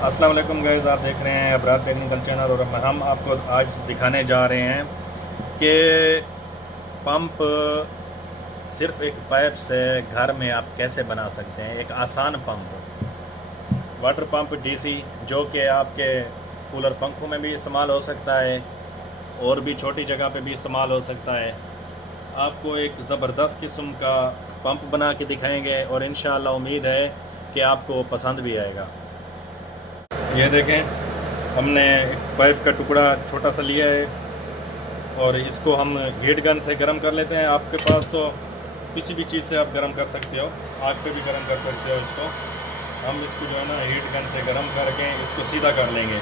अस्सलाम वालेकुम गाइस, आप देख रहे हैं अबरार टेक्निकल चैनल और हम आपको आज दिखाने जा रहे हैं कि पंप सिर्फ एक पाइप से घर में आप कैसे बना सकते हैं। एक आसान पंप, वाटर पंप डीसी, जो कि आपके कूलर पंखों में भी इस्तेमाल हो सकता है और भी छोटी जगह पे भी इस्तेमाल हो सकता है। आपको एक ज़बरदस्त किस्म का पंप बना के दिखाएंगे और इंशाअल्लाह उम्मीद है कि आपको पसंद भी आएगा। ये देखें, हमने एक पाइप का टुकड़ा छोटा सा लिया है और इसको हम हीट गन से गर्म कर लेते हैं। आपके पास तो किसी भी चीज़ से आप गर्म कर सकते हो, आग पे भी गर्म कर सकते हो इसको। हम इसको जो है ना हीट गन से गर्म करके इसको सीधा कर लेंगे।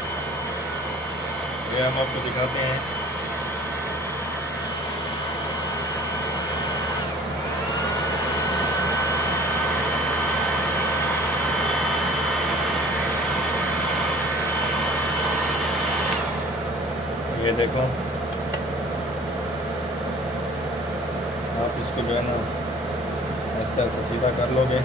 ये हम आपको दिखाते हैं। ये देखो, आप इसको जो है ना आहिस्ता आहिस्ता सीधा कर लोगे।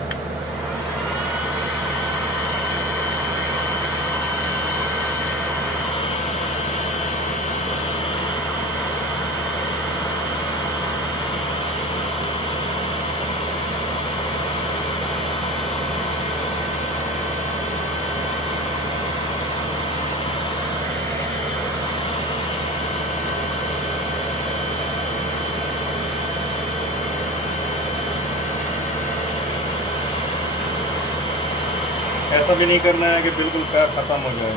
ऐसा भी नहीं करना है कि बिल्कुल पैर ख़त्म हो जाए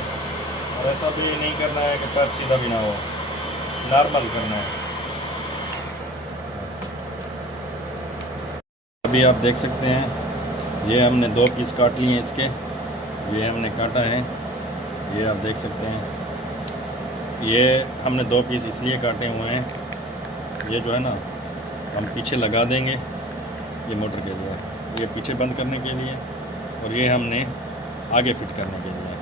और ऐसा भी नहीं करना है कि पैर सीधा भी ना हो, नॉर्मल करना है। अभी आप देख सकते हैं, ये हमने 2 पीस काट लिए हैं इसके। ये हमने काटा है, ये आप देख सकते हैं। ये हमने 2 पीस इसलिए काटे हुए हैं, ये जो है ना हम पीछे लगा देंगे, ये मोटर के लिए, ये पीछे बंद करने के लिए, और ये हमने आगे फिट करने के लिए।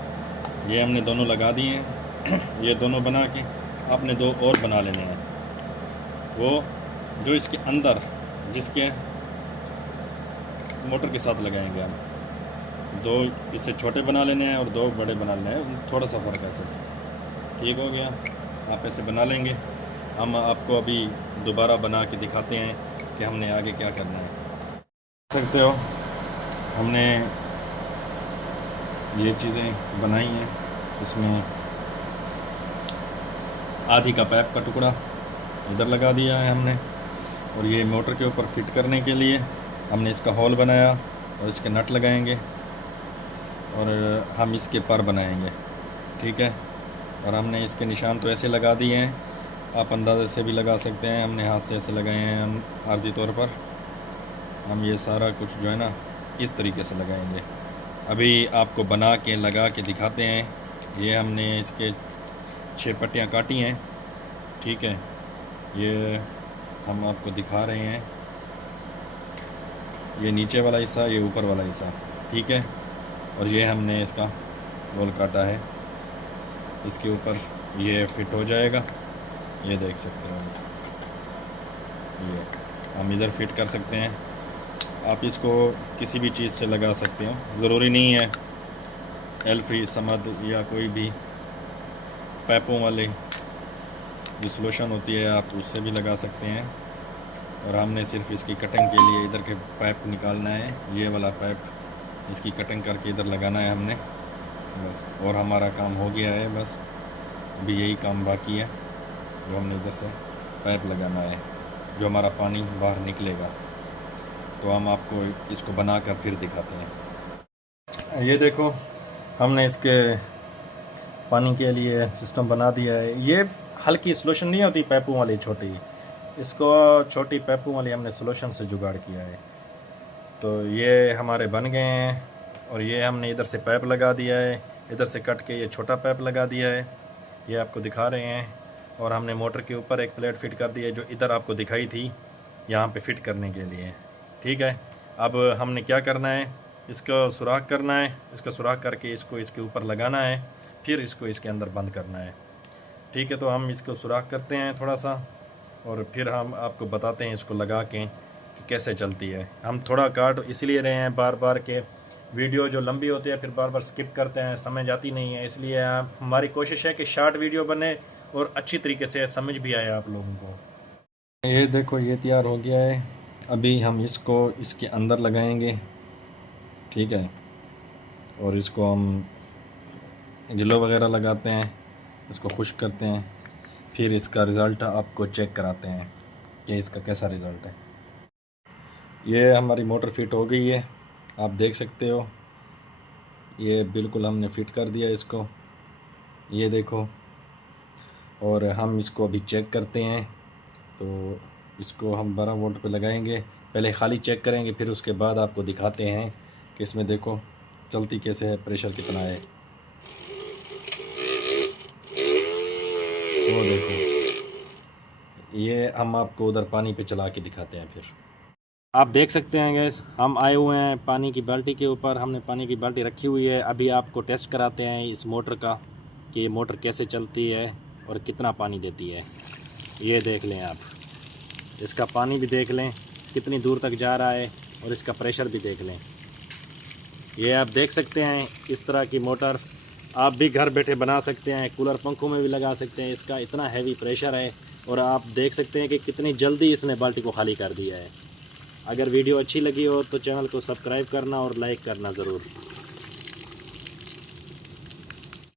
ये हमने दोनों लगा दिए हैं। ये दोनों बना के आपने 2 और बना लेने हैं, वो जो इसके अंदर जिसके मोटर के साथ लगाएंगे हम। 2 इससे छोटे बना लेने हैं और 2 बड़े बना लेने हैं, थोड़ा सा फ़र्क है सिर्फ। ठीक हो गया, आप ऐसे बना लेंगे। हम आपको अभी दोबारा बना के दिखाते हैं कि हमने आगे क्या करना है। देख सकते हो, हमने ये चीज़ें बनाई हैं। इसमें आधी का पाइप का टुकड़ा इधर लगा दिया है हमने, और ये मोटर के ऊपर फिट करने के लिए हमने इसका होल बनाया और इसके नट लगाएंगे और हम इसके पर बनाएंगे। ठीक है, और हमने इसके निशान तो ऐसे लगा दिए हैं, आप अंदाज़े से भी लगा सकते हैं। हमने हाथ से ऐसे लगाए हैं हम आर्जी तौर पर। हम ये सारा कुछ जो है ना इस तरीके से लगाएंगे। अभी आपको बना के लगा के दिखाते हैं। ये हमने इसके 6 पट्टियाँ काटी हैं। ठीक है, ये हम आपको दिखा रहे हैं। ये नीचे वाला हिस्सा, ये ऊपर वाला हिस्सा। ठीक है, और ये हमने इसका रोल काटा है, इसके ऊपर ये फिट हो जाएगा। ये देख सकते हो, ये हम इधर फिट कर सकते हैं। आप इसको किसी भी चीज़ से लगा सकते हो, ज़रूरी नहीं है एल्फी, समद या कोई भी पाइपों वाले जो सॉल्यूशन होती है आप उससे भी लगा सकते हैं। और हमने सिर्फ इसकी कटिंग के लिए इधर के पाइप निकालना है, ये वाला पाइप इसकी कटिंग करके इधर लगाना है हमने, बस। और हमारा काम हो गया है, बस अभी यही काम बाकी है, जो हमने इधर से पाइप लगाना है, जो हमारा पानी बाहर निकलेगा। तो हम आपको इसको बनाकर फिर दिखाते हैं। ये देखो, हमने इसके पानी के लिए सिस्टम बना दिया है। ये हल्की सॉल्यूशन नहीं होती पाइपों वाली छोटी, इसको छोटी पाइपों वाली हमने सॉल्यूशन से जुगाड़ किया है। तो ये हमारे बन गए हैं, और ये हमने इधर से पाइप लगा दिया है, इधर से कट के ये छोटा पाइप लगा दिया है, ये आपको दिखा रहे हैं। और हमने मोटर के ऊपर एक प्लेट फिट कर दी है, जो इधर आपको दिखाई थी, यहाँ पे फिट करने के लिए। ठीक है, अब हमने क्या करना है, इसको सुराख करना है, इसका सुराख करके इसको इसके ऊपर लगाना है, फिर इसको इसके अंदर बंद करना है। ठीक है, तो हम इसको सुराख करते हैं थोड़ा सा, और फिर हम आपको बताते हैं इसको लगा के कि कैसे चलती है। हम थोड़ा काट इसलिए रहे हैं बार बार के वीडियो जो लंबी होती है फिर बार बार स्किप करते हैं, समझ आती नहीं है। इसलिए हमारी कोशिश है कि शॉर्ट वीडियो बने और अच्छी तरीके से समझ भी आए आप लोगों को। ये देखो ये तैयार हो गया है। अभी हम इसको इसके अंदर लगाएंगे, ठीक है, और इसको हम ग्लो वगैरह लगाते हैं, इसको खुश्क करते हैं, फिर इसका रिज़ल्ट आपको चेक कराते हैं कि इसका कैसा रिज़ल्ट है। ये हमारी मोटर फिट हो गई है, आप देख सकते हो। ये बिल्कुल हमने फिट कर दिया इसको, ये देखो। और हम इसको अभी चेक करते हैं, तो इसको हम 12 वोल्ट पे लगाएंगे। पहले खाली चेक करेंगे, फिर उसके बाद आपको दिखाते हैं कि इसमें देखो चलती कैसे है, प्रेशर कितना है। वो देखो, ये हम आपको उधर पानी पे चला के दिखाते हैं। फिर आप देख सकते हैं गैस, हम आए हुए हैं पानी की बाल्टी के ऊपर। हमने पानी की बाल्टी रखी हुई है। अभी आपको टेस्ट कराते हैं इस मोटर का कि ये मोटर कैसे चलती है और कितना पानी देती है। ये देख लें आप, इसका पानी भी देख लें कितनी दूर तक जा रहा है और इसका प्रेशर भी देख लें। ये आप देख सकते हैं, इस तरह की मोटर आप भी घर बैठे बना सकते हैं, कूलर पंखों में भी लगा सकते हैं। इसका इतना हैवी प्रेशर है और आप देख सकते हैं कि कितनी जल्दी इसने बाल्टी को खाली कर दिया है। अगर वीडियो अच्छी लगी हो तो चैनल को सब्सक्राइब करना और लाइक करना ज़रूर।